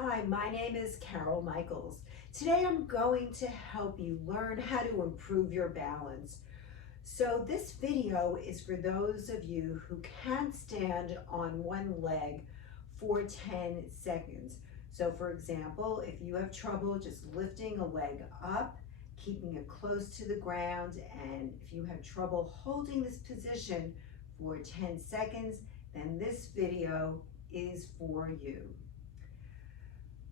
Hi, my name is Carol Michaels. Today I'm going to help you learn how to improve your balance. So this video is for those of you who can't stand on one leg for 10 seconds. So for example, if you have trouble just lifting a leg up, keeping it close to the ground, and if you have trouble holding this position for 10 seconds, then this video is for you.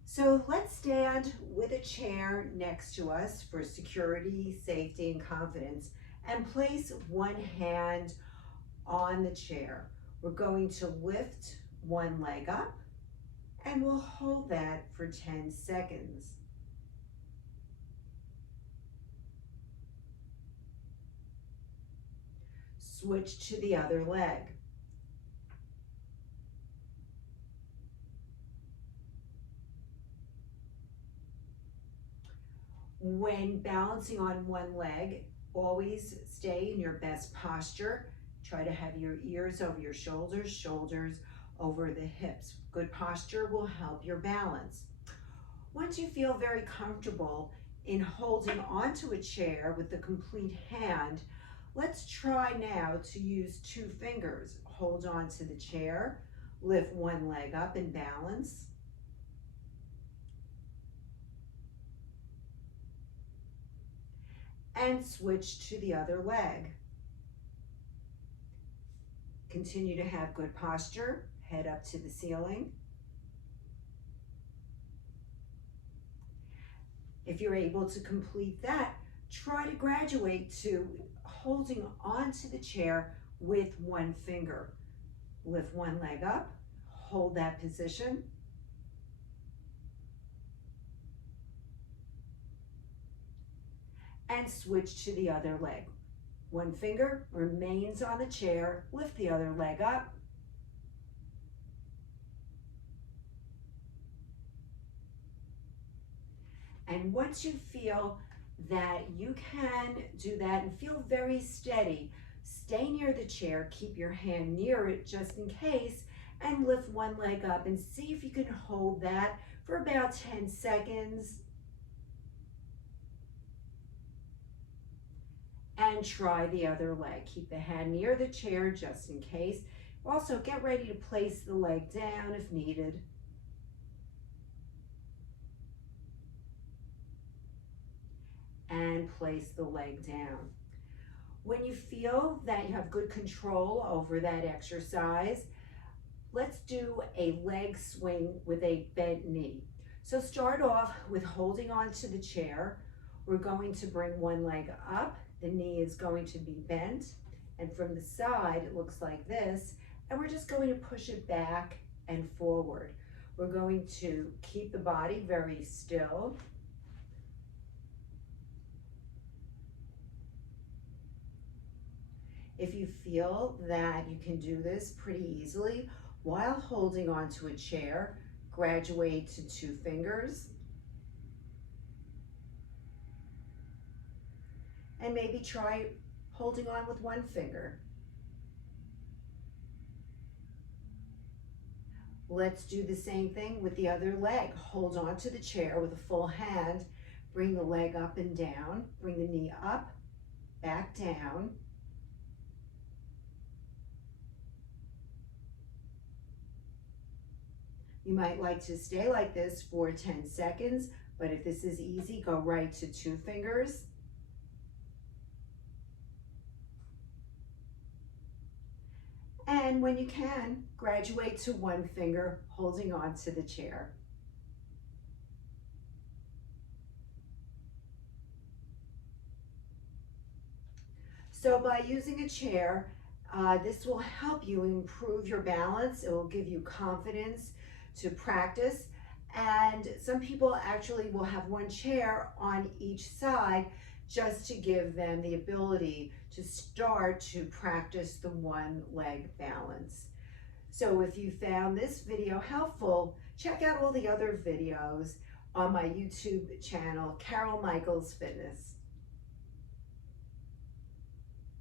So let's stand with a chair next to us for security, safety, and confidence, and place one hand on the chair. We're going to lift one leg up, and we'll hold that for 10 seconds. Switch to the other leg. When balancing on one leg, always stay in your best posture. Try to have your ears over your shoulders, shoulders over the hips. Good posture will help your balance. Once you feel very comfortable in holding onto a chair with the complete hand, let's try now to use 2 fingers. Hold on to the chair, lift one leg up and balance. And switch to the other leg. Continue to have good posture, head up to the ceiling. If you're able to complete that, try to graduate to holding onto the chair with 1 finger. Lift one leg up, hold that position. And switch to the other leg. 1 finger remains on the chair, lift the other leg up. And once you feel that you can do that and feel very steady, stay near the chair, keep your hand near it just in case, and lift one leg up and see if you can hold that for about 10 seconds. And try the other leg. Keep the hand near the chair just in case. Also, get ready to place the leg down if needed. And place the leg down. When you feel that you have good control over that exercise, let's do a leg swing with a bent knee. So start off with holding on to the chair. We're going to bring one leg up. The knee is going to be bent, and from the side it looks like this, and we're just going to push it back and forward. We're going to keep the body very still. If you feel that you can do this pretty easily while holding onto a chair, graduate to 2 fingers. And maybe try holding on with 1 finger. Let's do the same thing with the other leg. Hold on to the chair with a full hand. Bring the leg up and down. Bring the knee up, back down. You might like to stay like this for 10 seconds, but if this is easy, go right to 2 fingers. And when you can, graduate to 1 finger, holding on to the chair. So by using a chair, this will help you improve your balance. It will give you confidence to practice. And some people actually will have 1 chair on each side just to give them the ability to start to practice the 1 leg balance. So if you found this video helpful, check out all the other videos on my YouTube channel, Carol Michaels Fitness.